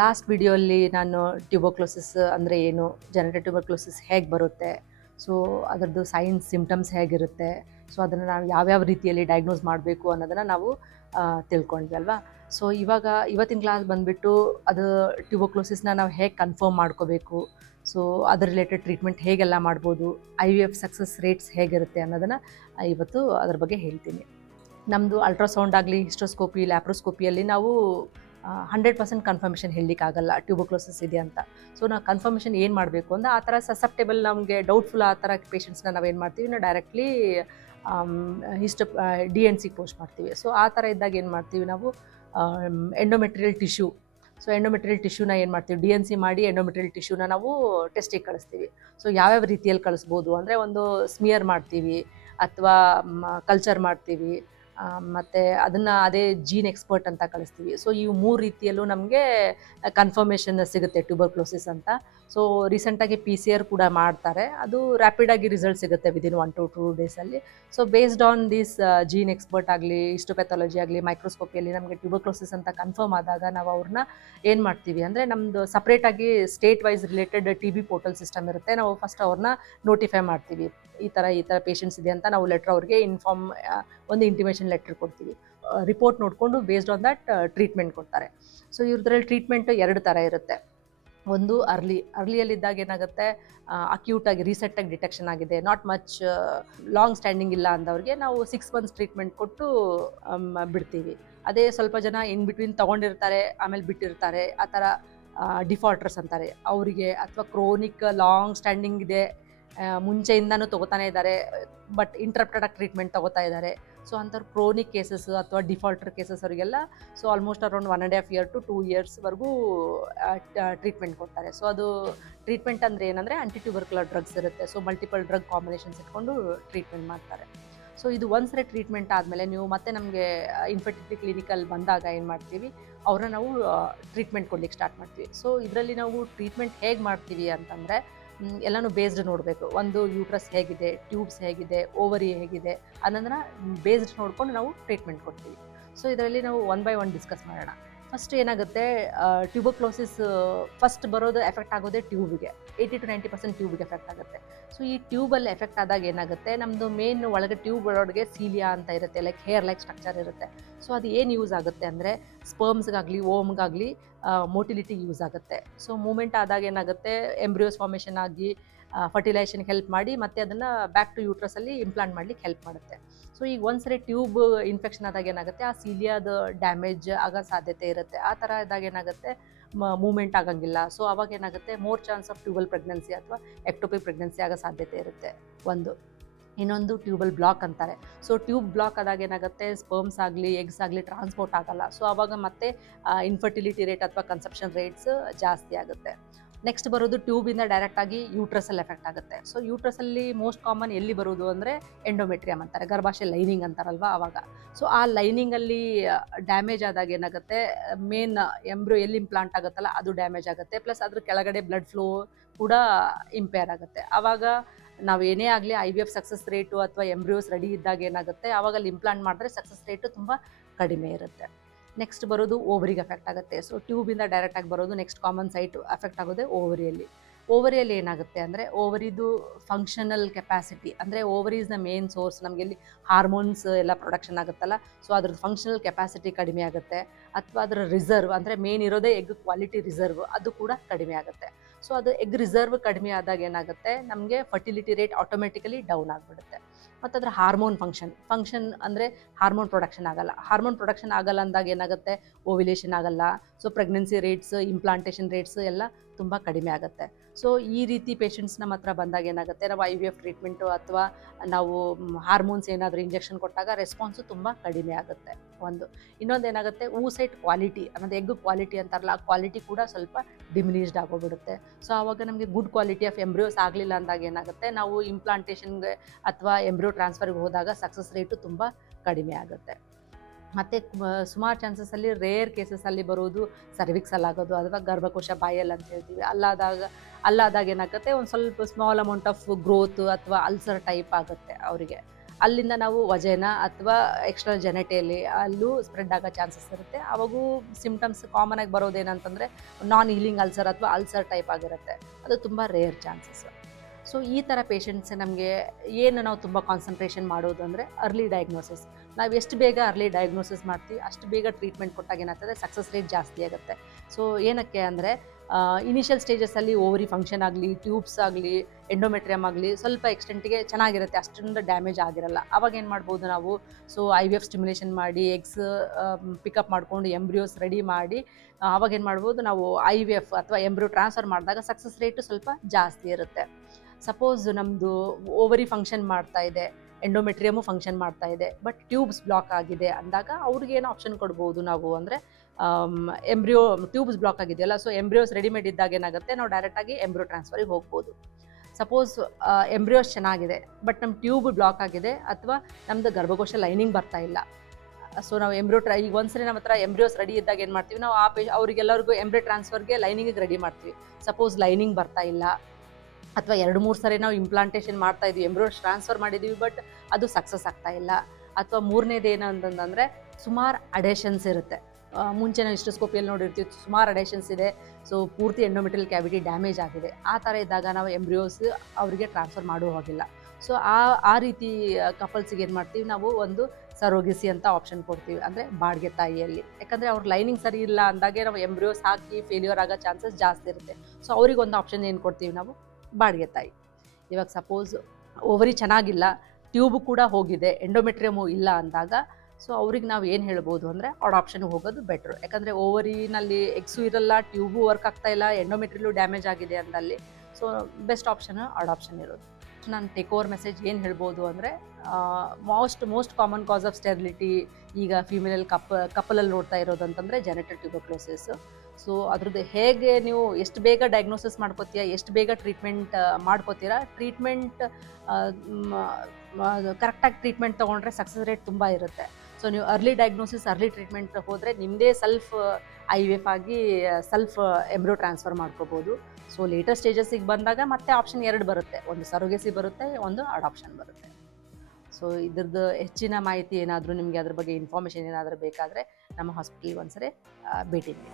Last ವಿಡಿಯೋಲ್ಲಿ ನಾನು tuberculosis ಅಂದರೆ ಏನು, ಜನರೇಟಿವ್ ಟ್ಯೂಬರ್ಕ್ಲೋಸಿಸ್ ಹೇಗೆ ಬರುತ್ತೆ, ಸೊ ಅದರದ್ದು ಸೈನ್ಸ್ ಸಿಮ್ಟಮ್ಸ್ ಹೇಗಿರುತ್ತೆ, ಸೊ ಅದನ್ನು ನಾವು ಯಾವ್ಯಾವ ರೀತಿಯಲ್ಲಿ ಡಯಾಗ್ನೋಸ್ ಮಾಡಬೇಕು ಅನ್ನೋದನ್ನು ನಾವು ತಿಳ್ಕೊಂಡ್ವಿ ಅಲ್ವಾ. ಸೊ ಇವತ್ತಿನ ಕ್ಲಾಸ್ ಬಂದುಬಿಟ್ಟು ಅದು ಟ್ಯೂಬರ್ಕ್ಲೋಸಿಸ್ನ ನಾವು ಹೇಗೆ ಕನ್ಫರ್ಮ್ ಮಾಡ್ಕೋಬೇಕು, ಸೊ ಅದ್ರ ರಿಲೇಟೆಡ್ ಟ್ರೀಟ್ಮೆಂಟ್ ಹೇಗೆಲ್ಲ ಮಾಡ್ಬೋದು, IVF ಸಕ್ಸಸ್ ರೇಟ್ಸ್ ಹೇಗಿರುತ್ತೆ ಅನ್ನೋದನ್ನು ಇವತ್ತು ಅದ್ರ ಬಗ್ಗೆ ಹೇಳ್ತೀನಿ. ನಮ್ಮದು ಅಲ್ಟ್ರಾಸೌಂಡ್ ಆಗಲಿ, ಹಿಸ್ಟೋಸ್ಕೋಪಿ, ಲ್ಯಾಪ್ರೋಸ್ಕೋಪಿಯಲ್ಲಿ ನಾವು 100% ಕನ್ಫರ್ಮೇಷನ್ ಹೇಳಲಿಕ್ಕಾಗಲ್ಲ ಟ್ಯೂಬರ್ಕ್ಲೋಸಿಸ್ ಇದೆ ಅಂತ. ಸೊ ನಾವು ಕನ್ಫರ್ಮೇಷನ್ ಏನು ಮಾಡಬೇಕು ಅಂದರೆ, ಆ ಥರ ಸಸೆಪ್ಟೇಬಲ್, ನಮಗೆ ಡೌಟ್ಫುಲ್ ಆ ಥರ ಪೇಷಂಟ್ಸ್ನ ನಾವೇನು ಮಾಡ್ತೀವಿ, ನಾವು ಡೈರೆಕ್ಟ್ಲಿ DNC ಪೋಸ್ಟ್ ಮಾಡ್ತೀವಿ. ಸೊ ಆ ಥರ ಇದ್ದಾಗ ಏನು ಮಾಡ್ತೀವಿ ನಾವು, ಎಂಡೋಮೆಟ್ರಿಯಲ್ ಟಿಶ್ಯೂ, ಸೊ ಎಂಡೋಮೆಟ್ರಿಯಲ್ ಟಿಶ್ಯೂನ ಏನು ಮಾಡ್ತೀವಿ, DNC ಮಾಡಿ ಎಂಡೋಮೆಟ್ರಿಯಲ್ ಟಿಶ್ಯೂನ ನಾವು ಟೆಸ್ಟಿಗೆ ಕಳಿಸ್ತೀವಿ. ಸೊ ಯಾವ್ಯಾವ ರೀತಿಯಲ್ಲಿ ಕಳಿಸ್ಬೋದು ಅಂದರೆ, ಒಂದು ಸ್ಮಿಯರ್ ಮಾಡ್ತೀವಿ ಅಥವಾ ಕಲ್ಚರ್ ಮಾಡ್ತೀವಿ, ಮತ್ತು ಅದನ್ನು ಅದೇ ಜೀನ್ ಎಕ್ಸ್ಪರ್ಟ್ ಅಂತ ಕಳಿಸ್ತೀವಿ. ಸೊ ಈ 3 ರೀತಿಯಲ್ಲೂ ನಮಗೆ ಕನ್ಫರ್ಮೇಷನ್ ಸಿಗುತ್ತೆ ಟ್ಯೂಬರ್ಕ್ಲೋಸಿಸ್ ಅಂತ. ಸೊ ರೀಸೆಂಟಾಗಿ PCR ಕೂಡ ಮಾಡ್ತಾರೆ, ಅದು ರ್ಯಾಪಿಡಾಗಿ ರಿಸಲ್ಟ್ ಸಿಗುತ್ತೆ ವಿದಿನ್ 1 to 2 ಡೇಸಲ್ಲಿ. So based on this gene expert ಆಗಲಿ, ಹಿಸ್ಟೋಪ್ಯಾಥಾಲಜಿ ಆಗಲಿ, ಮೈಕ್ರೋಸ್ಕೋಪಿಯಲ್ಲಿ ನಮಗೆ ಟ್ಯೂಬರ್ಕ್ಲೋಸಿಸ್ ಅಂತ ಕನ್ಫರ್ಮ್ ಆದಾಗ ನಾವು ಅವ್ರನ್ನ ಏನು ಮಾಡ್ತೀವಿ ಅಂದರೆ, ನಮ್ಮದು ಸಪ್ರೇಟಾಗಿ state wise related TB portal system ಇರುತ್ತೆ. ನಾವು ಫಸ್ಟ್ ಅವ್ರನ್ನ ನೋಟಿಫೈ ಮಾಡ್ತೀವಿ, ಈ ಥರ ಪೇಷಂಟ್ಸ್ ಇದೆ ಅಂತ ನಾವು ಲೆಟ್ರ್ ಅವ್ರಿಗೆ ಒಂದು ಇಂಟಿಮೇಷನ್ ಲೆಟ್ರ್ ಕೊಡ್ತೀವಿ. ರಿಪೋರ್ಟ್ ನೋಡಿಕೊಂಡು ಬೇಸ್ಡ್ ಆನ್ ದಟ್ ಟ್ರೀಟ್ಮೆಂಟ್ ಕೊಡ್ತಾರೆ. ಸೊ ಇವ್ರದ್ರಲ್ಲಿ ಟ್ರೀಟ್ಮೆಂಟು 2 ಥರ ಇರುತ್ತೆ. ಒಂದು ಅರ್ಲಿಯಲ್ಲಿದ್ದಾಗ ಏನಾಗುತ್ತೆ, ಅಕ್ಯೂಟಾಗಿ ರೀಸೆಂಟಾಗಿ ಡಿಟೆಕ್ಷನ್ ಆಗಿದೆ, ನಾಟ್ ಮಚ್ ಲಾಂಗ್ ಸ್ಟ್ಯಾಂಡಿಂಗ್ ಇಲ್ಲ ಅಂದವ್ರಿಗೆ ನಾವು 6 months ಟ್ರೀಟ್ಮೆಂಟ್ ಕೊಟ್ಟು ಬಿಡ್ತೀವಿ. ಅದೇ ಸ್ವಲ್ಪ ಜನ ಇನ್ ಬಿಟ್ವೀನ್ ತೊಗೊಂಡಿರ್ತಾರೆ, ಆಮೇಲೆ ಬಿಟ್ಟಿರ್ತಾರೆ, ಆ ಥರ ಡಿಫಾಲ್ಟರ್ಸ್ ಅಂತಾರೆ ಅವರಿಗೆ, ಅಥವಾ ಕ್ರೋನಿಕ್ ಲಾಂಗ್ ಸ್ಟ್ಯಾಂಡಿಂಗ್ ಇದೆ, ಮುಂಚೆಯಿಂದನೂ ತೊಗೋತಾನೆ ಇದ್ದಾರೆ, ಬಟ್ ಇಂಟ್ರಪ್ಟೆಡ್ ಆಗಿ ಟ್ರೀಟ್ಮೆಂಟ್ ತೊಗೋತಾ ಇದ್ದಾರೆ. ಸೊ ಅಂಥವ್ರು ಕ್ರೋನಿಕ್ ಕೇಸಸ್ ಅಥವಾ ಡಿಫಾಲ್ಟರ್ ಕೇಸಸ್ ಅವರಿಗೆಲ್ಲ so almost around 1.5 year to 2 yearsವರೆಗೂ ಟ್ರೀಟ್ಮೆಂಟ್ ಕೊಡ್ತಾರೆ. ಸೊ ಅದು ಟ್ರೀಟ್ಮೆಂಟ್ ಅಂದರೆ ಏನಂದರೆ, ಆಂಟಿಟ್ಯೂಬರ್ಕ್ಯುಲರ್ ಡ್ರಗ್ಸ್ ಇರುತ್ತೆ. ಸೊ ಮಲ್ಟಿಪಲ್ ಡ್ರಗ್ ಕಾಂಬಿನೇಷನ್ಸ್ ಇಟ್ಕೊಂಡು ಟ್ರೀಟ್ಮೆಂಟ್ ಮಾಡ್ತಾರೆ. ಸೊ ಇದು ಒಂದ್ಸರಿ ಟ್ರೀಟ್ಮೆಂಟ್ ಆದಮೇಲೆ ನೀವು ಮತ್ತೆ ನಮಗೆ ಇನ್ಫರ್ಟಿಲಿಟಿ ಕ್ಲಿನಿಕಲ್ಲಿ ಬಂದಾಗ ಏನು ಮಾಡ್ತೀವಿ, ಅವ್ರನ್ನ ನಾವು ಟ್ರೀಟ್ಮೆಂಟ್ ಕೊಡ್ಲಿಕ್ಕೆ ಸ್ಟಾರ್ಟ್ ಮಾಡ್ತೀವಿ. ಸೊ ಇದರಲ್ಲಿ ನಾವು ಟ್ರೀಟ್ಮೆಂಟ್ ಹೇಗೆ ಮಾಡ್ತೀವಿ ಅಂತಂದರೆ, ಎಲ್ಲನೂ ಬೇಸ್ಡ್ ನೋಡಬೇಕು. ಒಂದು ಯೂಟ್ರಸ್ ಹೇಗಿದೆ, ಟ್ಯೂಬ್ಸ್ ಹೇಗಿದೆ, ಓವರಿ ಹೇಗಿದೆ ಅನ್ನೋದನ್ನ ಬೇಸ್ಡ್ ನೋಡ್ಕೊಂಡು ನಾವು ಟ್ರೀಟ್ಮೆಂಟ್ ಕೊಡ್ತೀವಿ. ಸೊ ಇದರಲ್ಲಿ ನಾವು 1 by 1 ಡಿಸ್ಕಸ್ ಮಾಡೋಣ. ಫಸ್ಟ್ ಏನಾಗುತ್ತೆ, ಟ್ಯೂಬರ್ಕ್ಲೋಸಿಸ್ ಫಸ್ಟ್ ಬರೋದು ಎಫೆಕ್ಟ್ ಆಗೋದೇ ಟ್ಯೂಬ್ಗೆ, 80 to 90% ಟ್ಯೂಬ್ಗೆ ಎಫೆಕ್ಟ್ ಆಗುತ್ತೆ. ಸೊ ಈ ಟ್ಯೂಬಲ್ಲಿ ಎಫೆಕ್ಟ್ ಆದಾಗ ಏನಾಗುತ್ತೆ, ನಮ್ಮದು ಮೇನ್ ಒಳಗೆ ಟ್ಯೂಬ್ ಒಳಗೆ ಸೀಲಿಯಾ ಅಂತ ಇರುತ್ತೆ, ಲೈಕ್ ಹೇರ್ ಲೈಕ್ ಸ್ಟ್ರಕ್ಚರ್ ಇರುತ್ತೆ. ಸೊ ಅದು ಏನು ಯೂಸ್ ಆಗುತ್ತೆ ಅಂದರೆ, ಸ್ಪರ್ಮ್ಸ್ಗಾಗಲಿ ಓಮ್ಗಾಗಲಿ ಮೋಟಿಲಿಟಿಗೆ ಯೂಸ್ ಆಗುತ್ತೆ. ಸೊ ಮೂಮೆಂಟ್ ಆದಾಗ ಏನಾಗುತ್ತೆ, ಎಂಬ್ರಿಯೋಸ್ ಫಾರ್ಮೇಷನ್ ಆಗಿ ಫರ್ಟಿಲೈಸೇಷನ್ಗೆ ಹೆಲ್ಪ್ ಮಾಡಿ ಮತ್ತೆ ಅದನ್ನು ಬ್ಯಾಕ್ ಟು ಯೂಟ್ರಸಲ್ಲಿ ಇಂಪ್ಲಾಂಟ್ ಮಾಡಲಿಕ್ಕೆ ಹೆಲ್ಪ್ ಮಾಡುತ್ತೆ. ಸೊ ಈಗ ಒಂದ್ಸರಿ ಟ್ಯೂಬ್ ಇನ್ಫೆಕ್ಷನ್ ಆದಾಗ ಏನಾಗುತ್ತೆ, ಆ ಸೀಲಿಯಾದ ಡ್ಯಾಮೇಜ್ ಆಗೋ ಸಾಧ್ಯತೆ ಇರುತ್ತೆ. ಆ ಥರ ಇದ್ದಾಗ ಏನಾಗುತ್ತೆ, ಮೂಮೆಂಟ್ ಆಗಂಗಿಲ್ಲ. ಸೊ ಅವಾಗ ಏನಾಗುತ್ತೆ, more chance of tubal pregnancy ಅಥವಾ ಎಕ್ಟೋಪಿಕ್ ಪ್ರೆಗ್ನೆನ್ಸಿ ಆಗೋ ಸಾಧ್ಯತೆ ಇರುತ್ತೆ. ಇನ್ನೊಂದು ಟ್ಯೂಬಲ್ ಬ್ಲಾಕ್ ಅಂತಾರೆ. ಸೊ ಟ್ಯೂಬ್ ಬ್ಲಾಕ್ ಆದಾಗ ಏನಾಗುತ್ತೆ, ಸ್ಪರ್ಮ್ಸ್ ಆಗಲಿ ಎಗ್ಸ್ ಆಗಲಿ ಟ್ರಾನ್ಸ್ಪೋರ್ಟ್ ಆಗಲ್ಲ. ಸೊ ಆವಾಗ ಮತ್ತೆ ಇನ್ಫರ್ಟಿಲಿಟಿ ರೇಟ್ ಅಥವಾ ಕನ್ಸೆಪ್ಷನ್ ರೇಟ್ಸ್ ಜಾಸ್ತಿ ಆಗುತ್ತೆ. ನೆಕ್ಸ್ಟ್ ಬರೋದು ಟ್ಯೂಬಿಂದ ಡೈರೆಕ್ಟಾಗಿ ಯೂಟ್ರಸಲ್ಲಿ ಎಫೆಕ್ಟ್ ಆಗುತ್ತೆ. ಸೊ ಯೂಟ್ರಸಲ್ಲಿ ಮೋಸ್ಟ್ ಕಾಮನ್ ಎಲ್ಲಿ ಬರೋದು ಅಂದರೆ, ಎಂಡೋಮೆಟ್ರಿಯಮ್ ಅಂತಾರೆ, ಗರ್ಭಾಶಯ ಲೈನಿಂಗ್ ಅಂತಾರಲ್ವ ಆವಾಗ. ಸೊ ಆ ಲೈನಿಂಗಲ್ಲಿ ಡ್ಯಾಮೇಜ್ ಆದಾಗ ಏನಾಗುತ್ತೆ, ಮೇನ್ ಎಂಬ್ರಿಯೋ ಎಲ್ಲಿ ಇಂಪ್ಲಾಂಟ್ ಆಗುತ್ತಲ್ಲ ಅದು ಡ್ಯಾಮೇಜ್ ಆಗುತ್ತೆ, ಪ್ಲಸ್ ಅದ್ರ ಕೆಳಗಡೆ ಬ್ಲಡ್ ಫ್ಲೋ ಕೂಡ ಇಂಪೇರ್ ಆಗುತ್ತೆ. ಆವಾಗ ನಾವು ಏನೇ ಆಗಲಿ IVF ಸಕ್ಸಸ್ ರೇಟು ಅಥವಾ ಎಂಬ್ರಿಯೋಸ್ ರೆಡಿ ಇದ್ದಾಗ ಏನಾಗುತ್ತೆ, ಆವಾಗ ಅಲ್ಲಿ ಇಂಪ್ಲಾಂಟ್ ಮಾಡಿದ್ರೆ ಸಕ್ಸಸ್ ರೇಟು ತುಂಬ ಕಡಿಮೆ ಇರುತ್ತೆ. ನೆಕ್ಸ್ಟ್ ಬರೋದು ಓವರಿಗೆ ಎಫೆಕ್ಟ್ ಆಗುತ್ತೆ. ಸೊ ಟ್ಯೂಬಿಂದ ಡೈರೆಕ್ಟಾಗಿ ಬರೋದು ನೆಕ್ಸ್ಟ್ ಕಾಮನ್ ಸೈಟ್ ಎಫೆಕ್ಟ್ ಆಗೋದೇ ಓವರಿಯಲ್ಲಿ ಏನಾಗುತ್ತೆ ಅಂದರೆ, ಓವರಿದು ಫಂಕ್ಷನಲ್ ಕೆಪಾಸಿಟಿ, ಅಂದರೆ ovary is the main source, ನಮಗೆಲ್ಲಿ ಹಾರ್ಮೋನ್ಸ್ ಎಲ್ಲ ಪ್ರೊಡಕ್ಷನ್ ಆಗುತ್ತಲ್ಲ, ಸೊ ಅದ್ರದ್ದು ಫಂಕ್ಷನಲ್ ಕೆಪಾಸಿಟಿ ಕಡಿಮೆ ಆಗುತ್ತೆ. ಅಥವಾ ಅದರ ರಿಸರ್ವ್ ಅಂದರೆ ಮೇನ್ ಇರೋದೇ ಎಗ್ ಕ್ವಾಲಿಟಿ ರಿಸರ್ವ್, ಅದು ಕೂಡ ಕಡಿಮೆ ಆಗುತ್ತೆ. ಸೊ ಅದು ಎಗ್ ರಿಸರ್ವ್ ಕಡಿಮೆ ಆದಾಗ ಏನಾಗುತ್ತೆ, ನಮಗೆ ಫರ್ಟಿಲಿಟಿ ರೇಟ್ ಆಟೋಮೆಟಿಕಲಿ ಡೌನ್ ಆಗಿಬಿಡುತ್ತೆ. ಮತ್ತು ಅದರ ಹಾರ್ಮೋನ್ ಫಂಕ್ಷನ್ ಅಂದರೆ ಹಾರ್ಮೋನ್ ಪ್ರೊಡಕ್ಷನ್ ಆಗಲ್ಲ ಅಂದಾಗ ಏನಾಗುತ್ತೆ, ಓವ್ಯುಲೇಷನ್ ಆಗಲ್ಲ. So pregnancy rates, implantation rates ಎಲ್ಲ ತುಂಬ ಕಡಿಮೆ ಆಗುತ್ತೆ. ಸೊ ಈ ರೀತಿ ಪೇಷಂಟ್ಸ್ ನಮ್ಮ ಹತ್ರ ಬಂದಾಗ ಏನಾಗುತ್ತೆ, ನಾವು IVF ಟ್ರೀಟ್ಮೆಂಟು ಅಥವಾ ನಾವು ಹಾರ್ಮೋನ್ಸ್ ಏನಾದರೂ ಇಂಜೆಕ್ಷನ್ ಕೊಟ್ಟಾಗ ರೆಸ್ಪಾನ್ಸು ತುಂಬ ಕಡಿಮೆ ಆಗುತ್ತೆ. ಇನ್ನೊಂದು ಏನಾಗುತ್ತೆ, ಊಸೈಟ್ ಕ್ವಾಲಿಟಿ ಅನ್ನೋದು ಎಗ್ ಕ್ವಾಲಿಟಿ ಅಂತಾರಲ್ಲ, ಆ ಕ್ವಾಲಿಟಿ ಕೂಡ ಸ್ವಲ್ಪ ಡಿಮಿನಿಷ್ಡ್ ಆಗೋಗ್ಬಿಡುತ್ತೆ. ಸೊ ಆವಾಗ ನಮಗೆ ಗುಡ್ ಕ್ವಾಲಿಟಿ ಆಫ್ ಎಂಬ್ರಿಯೋಸ್ ಆಗಲಿಲ್ಲ ಅಂದಾಗ ಏನಾಗುತ್ತೆ, ನಾವು ಇಂಪ್ಲಾಂಟೇಷನ್ಗೆ ಅಥವಾ ಎಂಬ್ರಿಯೋ ಟ್ರಾನ್ಸ್ಫರ್ಗೆ ಹೋದಾಗ ಸಕ್ಸಸ್ ರೇಟು ತುಂಬ ಕಡಿಮೆ ಆಗುತ್ತೆ. ಮತ್ತು ಸುಮಾರು ಚಾನ್ಸಸ್ಸಲ್ಲಿ ರೇರ್ ಕೇಸಸ್ಸಲ್ಲಿ ಬರೋದು ಸರ್ವಿಕ್ಸಲ್ಲಿ ಆಗೋದು ಅಥವಾ ಗರ್ಭಕೋಶ ಬಾಯಲ್ಲಿ ಅಂತ ಹೇಳ್ತೀವಿ. ಅಲ್ಲಾದಾಗ ಏನಾಗುತ್ತೆ, ಒಂದು ಸ್ವಲ್ಪ ಸ್ಮಾಲ್ ಅಮೌಂಟ್ ಆಫ್ ಗ್ರೋತ್ ಅಥವಾ ಅಲ್ಸರ್ ಟೈಪ್ ಆಗುತ್ತೆ ಅವರಿಗೆ. ಅಲ್ಲಿಂದ ನಾವು ವಜೇನ ಅಥವಾ ಎಕ್ಸ್ಟ್ರಾ ಜೆನೆಟಿಯಲ್ಲಿ ಅಲ್ಲೂ ಸ್ಪ್ರೆಡ್ ಆಗೋ ಚಾನ್ಸಸ್ ಇರುತ್ತೆ. ಅವಾಗೂ ಸಿಮ್ಟಮ್ಸ್ ಕಾಮನ್ ಆಗಿ ಬರೋದೇನಂತಂದರೆ ನಾನ್ ಹೀಲಿಂಗ್ ಅಲ್ಸರ್ ಅಥವಾ ಅಲ್ಸರ್ ಟೈಪ್ ಆಗಿರುತ್ತೆ. ಅದು ತುಂಬ ರೇರ್ ಚಾನ್ಸಸ್. ಸೊ ಈ ಥರ ಪೇಷಂಟ್ಸ್ ನಮಗೆ ಏನು ನಾವು ತುಂಬ ಕಾನ್ಸಂಟ್ರೇಷನ್ ಮಾಡೋದು ಅಂದರೆ ಅರ್ಲಿ ಡಯಾಗ್ನೋಸಿಸ್. ನಾವು ಎಷ್ಟು ಬೇಗ ಅರ್ಲಿ ಡಯಾಗ್ನೋಸಿಸ್ ಮಾಡ್ತೀವಿ ಅಷ್ಟು ಬೇಗ ಟ್ರೀಟ್ಮೆಂಟ್ ಕೊಟ್ಟಾಗ ಏನಾಗ್ತದೆ, ಸಕ್ಸಸ್ ರೇಟ್ ಜಾಸ್ತಿ ಆಗುತ್ತೆ. ಸೊ ಏನಕ್ಕೆ ಅಂದರೆ ಇನಿಷಿಯಲ್ ಸ್ಟೇಜಸಲ್ಲಿ ಓವರಿ ಫಂಕ್ಷನ್ ಆಗಲಿ, ಟ್ಯೂಬ್ಸ್ ಆಗಲಿ, ಎಂಡೋಮೆಟ್ರಿಯಮ್ ಆಗಲಿ ಸ್ವಲ್ಪ ಎಕ್ಸ್ಟೆಂಟಿಗೆ ಚೆನ್ನಾಗಿರುತ್ತೆ, ಅಷ್ಟೊಂದು ಡ್ಯಾಮೇಜ್ ಆಗಿರಲ್ಲ. ಆವಾಗ ಏನು ಮಾಡ್ಬೋದು ನಾವು, ಸೊ IVF ಸ್ಟಿಮ್ಯುಲೇಷನ್ ಮಾಡಿ ಎಗ್ಸ್ ಪಿಕಪ್ ಮಾಡ್ಕೊಂಡು ಎಂಬ್ರಿಯೋಸ್ ರೆಡಿ ಮಾಡಿ ಆವಾಗ ಏನು ಮಾಡ್ಬೋದು ನಾವು IVF ಅಥವಾ ಎಂಬ್ರಿಯೋ ಟ್ರಾನ್ಸ್ಫರ್ ಮಾಡಿದಾಗ ಸಕ್ಸಸ್ ರೇಟು ಸ್ವಲ್ಪ ಜಾಸ್ತಿ ಇರುತ್ತೆ. ಸಪೋಸ್ ನಮ್ಮದು ಓವರಿ ಫಂಕ್ಷನ್ ಮಾಡ್ತಾ ಇದೆ, ಎಂಡೋಮೆಟ್ರಿಯಮು ಫಂಕ್ಷನ್ ಮಾಡ್ತಾ ಇದೆ, ಬಟ್ ಟ್ಯೂಬ್ಸ್ ಬ್ಲಾಕ್ ಆಗಿದೆ ಅಂದಾಗ ಅವ್ರಿಗೇನು ಆಪ್ಷನ್ ಕೊಡ್ಬೋದು ನಾವು ಅಂದರೆ ಎಂಬ್ರಿಯೋ ಟ್ಯೂಬ್ಸ್ ಬ್ಲಾಕ್ ಆಗಿದೆಯಲ್ಲ, ಸೊ ಎಂಬ್ರಿಯೋಸ್ ರೆಡಿಮೇಡ್ ಇದ್ದಾಗ ಏನಾಗುತ್ತೆ, ನಾವು ಡೈರೆಕ್ಟಾಗಿ ಎಂಬ್ರಿಯೋ ಟ್ರಾನ್ಸ್ಫರಿಗೆ ಹೋಗ್ಬೋದು. ಸಪೋಸ್ ಎಂಬ್ರಿಯೋಸ್ ಚೆನ್ನಾಗಿದೆ ಬಟ್ ನಮ್ಮ ಟ್ಯೂಬ್ ಬ್ಲಾಕ್ ಆಗಿದೆ ಅಥವಾ ನಮ್ಮದು ಗರ್ಭಕೋಶ ಲೈನಿಂಗ್ ಬರ್ತಾ ಇಲ್ಲ, ಸೊ ನಾವು ಈಗ ಒಂದ್ಸರಿ ನಮ್ಮ ಹತ್ರ ಎಂಬ್ರಿಯೋಸ್ ರೆಡಿ ಇದ್ದಾಗ ಏನು ಮಾಡ್ತೀವಿ ನಾವು ಅವರಿಗೆಲ್ಲರಿಗೂ ಎಂಬ್ರಿಯೋ ಟ್ರಾನ್ಸ್ಫರ್ಗೆ ಲೈನಿಂಗಿಗೆ ರೆಡಿ ಮಾಡ್ತೀವಿ. ಸಪೋಸ್ ಲೈನಿಂಗ್ ಬರ್ತಾ ಇಲ್ಲ ಅಥವಾ 2-3 ಸರಿ ನಾವು ಇಂಪ್ಲಾಂಟೇಷನ್ ಮಾಡ್ತಾ ಇದ್ವಿ, ಎಂಬ್ರಿಯೋಸ್ ಟ್ರಾನ್ಸ್ಫರ್ ಮಾಡಿದ್ದೀವಿ ಬಟ್ ಅದು ಸಕ್ಸಸ್ ಆಗ್ತಾ ಇಲ್ಲ. ಅಥವಾ ಮೂರನೇದು ಏನು ಅಂತಂದರೆ ಸುಮಾರು ಅಡೇಷನ್ಸ್ ಇರುತ್ತೆ. ಮುಂಚೆ ನಾವು ಹಿಸ್ಟೋಸ್ಕೋಪಿಯಲ್ಲಿ ನೋಡಿರ್ತೀವಿ ಸುಮಾರು ಅಡೇಷನ್ಸ್ ಇದೆ, ಸೊ ಪೂರ್ತಿ ಎಂಡೋಮೆಟ್ರಿಯಲ್ ಕ್ಯಾವಿಟಿ ಡ್ಯಾಮೇಜ್ ಆಗಿದೆ. ಆ ಥರ ಇದ್ದಾಗ ನಾವು ಎಂಬ್ರಿಯೋಸ್ ಅವರಿಗೆ ಟ್ರಾನ್ಸ್ಫರ್ ಮಾಡೋ ಹೋಗಿಲ್ಲ. ಸೊ ಆ ರೀತಿ ಕಪಲ್ಸಿಗೆ ಏನು ಮಾಡ್ತೀವಿ ನಾವು, ಒಂದು ಸರೋಗಿಸಿ ಅಂತ ಆಪ್ಷನ್ ಕೊಡ್ತೀವಿ, ಅಂದರೆ ಬಾಡಿಗೆ ತಾಯಿಯಲ್ಲಿ. ಯಾಕಂದರೆ ಅವ್ರ ಲೈನಿಂಗ್ ಸರಿ ಇಲ್ಲ ಅಂದಾಗೆ ನಾವು ಎಂಬ್ರಿಯೋಸ್ ಹಾಕಿ ಫೇಲ್ಯೂರ್ ಆಗೋ ಚಾನ್ಸಸ್ ಜಾಸ್ತಿ ಇರುತ್ತೆ. ಸೊ ಅವ್ರಿಗೆ ಒಂದು ಆಪ್ಷನ್ ಏನು ಕೊಡ್ತೀವಿ ನಾವು, ಬಾಡಿಗೆ ತಾಯಿ. ಇವಾಗ ಸಪೋಸ್ ಓವರಿ ಚೆನ್ನಾಗಿಲ್ಲ, ಟ್ಯೂಬು ಕೂಡ ಹೋಗಿದೆ, ಎಂಡೋಮೆಟ್ರಿಯಮು ಇಲ್ಲ ಅಂದಾಗ ಸೊ ಅವ್ರಿಗೆ ನಾವು ಏನು ಹೇಳ್ಬೋದು ಅಂದರೆ ಅಡಾಪ್ಷನ್ಗೆ ಹೋಗೋದು ಬೆಟ್ರು. ಯಾಕಂದರೆ ಓವರಿನಲ್ಲಿ ಎಗ್ಸು ಇರಲ್ಲ, ಟ್ಯೂಬು ವರ್ಕ್ ಆಗ್ತಾ ಇಲ್ಲ, ಎಂಡೋಮೆಟ್ರಿಯಲ್ಲೂ ಡ್ಯಾಮೇಜ್ ಆಗಿದೆ ಅಂದಲ್ಲಿ ಸೊ ಬೆಸ್ಟ್ ಆಪ್ಷನ್ ಅಡಾಪ್ಷನ್ ಇರೋದು. ನಾನು ಟೇಕ್ ಓವರ್ ಮೆಸೇಜ್ ಏನು ಹೇಳ್ಬೋದು ಅಂದರೆ most common cos of sterility ಈಗ ಫೀಮೇಲಲ್ಲಿ ಕಪಲಲ್ಲಿ ನೋಡ್ತಾ ಇರೋದು ಅಂತಂದರೆ ಜೆನೆಟಲ್ ಟ್ಯೂಬರ್ಕ್ಲೋಸಿಸ್. ಸೊ ಅದ್ರದ್ದು ಹೇಗೆ ನೀವು ಎಷ್ಟು ಬೇಗ ಡಯಾಗ್ನೋಸಿಸ್ ಮಾಡ್ಕೋತೀರಾ, ಎಷ್ಟು ಬೇಗ ಟ್ರೀಟ್ಮೆಂಟ್ ಮಾಡ್ಕೋತೀರಾ, ಟ್ರೀಟ್ಮೆಂಟ್ ಕರೆಕ್ಟಾಗಿ ಟ್ರೀಟ್ಮೆಂಟ್ ತೊಗೊಂಡ್ರೆ ಸಕ್ಸಸ್ ರೇಟ್ ತುಂಬ ಇರುತ್ತೆ. ಸೊ ನೀವು ಅರ್ಲಿ ಡಯಾಗ್ನೋಸಿಸ್ ಅರ್ಲಿ ಟ್ರೀಟ್ಮೆಂಟ್ ಹೋದರೆ ನಿಮ್ಮದೇ ಸೆಲ್ಫ್ IVF ಆಗಿ ಸೆಲ್ಫ್ ಎಂಬ್ರಿಯೋ ಟ್ರಾನ್ಸ್ಫರ್ ಮಾಡ್ಕೋಬೋದು. ಸೊ ಲೇಟರ್ ಸ್ಟೇಜಸ್ಸಿಗೆ ಬಂದಾಗ ಮತ್ತೆ ಆಪ್ಷನ್ 2 ಬರುತ್ತೆ, ಒಂದು ಸರೋಗೆಸಿ ಬರುತ್ತೆ, ಒಂದು ಅಡಾಪ್ಷನ್ ಬರುತ್ತೆ. ಸೊ ಇದ್ರದ್ದು ಹೆಚ್ಚಿನ ಮಾಹಿತಿ ಏನಾದರೂ ನಿಮಗೆ ಅದ್ರ ಬಗ್ಗೆ ಇನ್ಫಾರ್ಮೇಷನ್ ಏನಾದರೂ ಬೇಕಾದರೆ ನಮ್ಮ ಹಾಸ್ಪಿಟಲ್ಗೆ ಒಂದ್ಸರಿ ಭೇಟಿ ನೀಡಿ.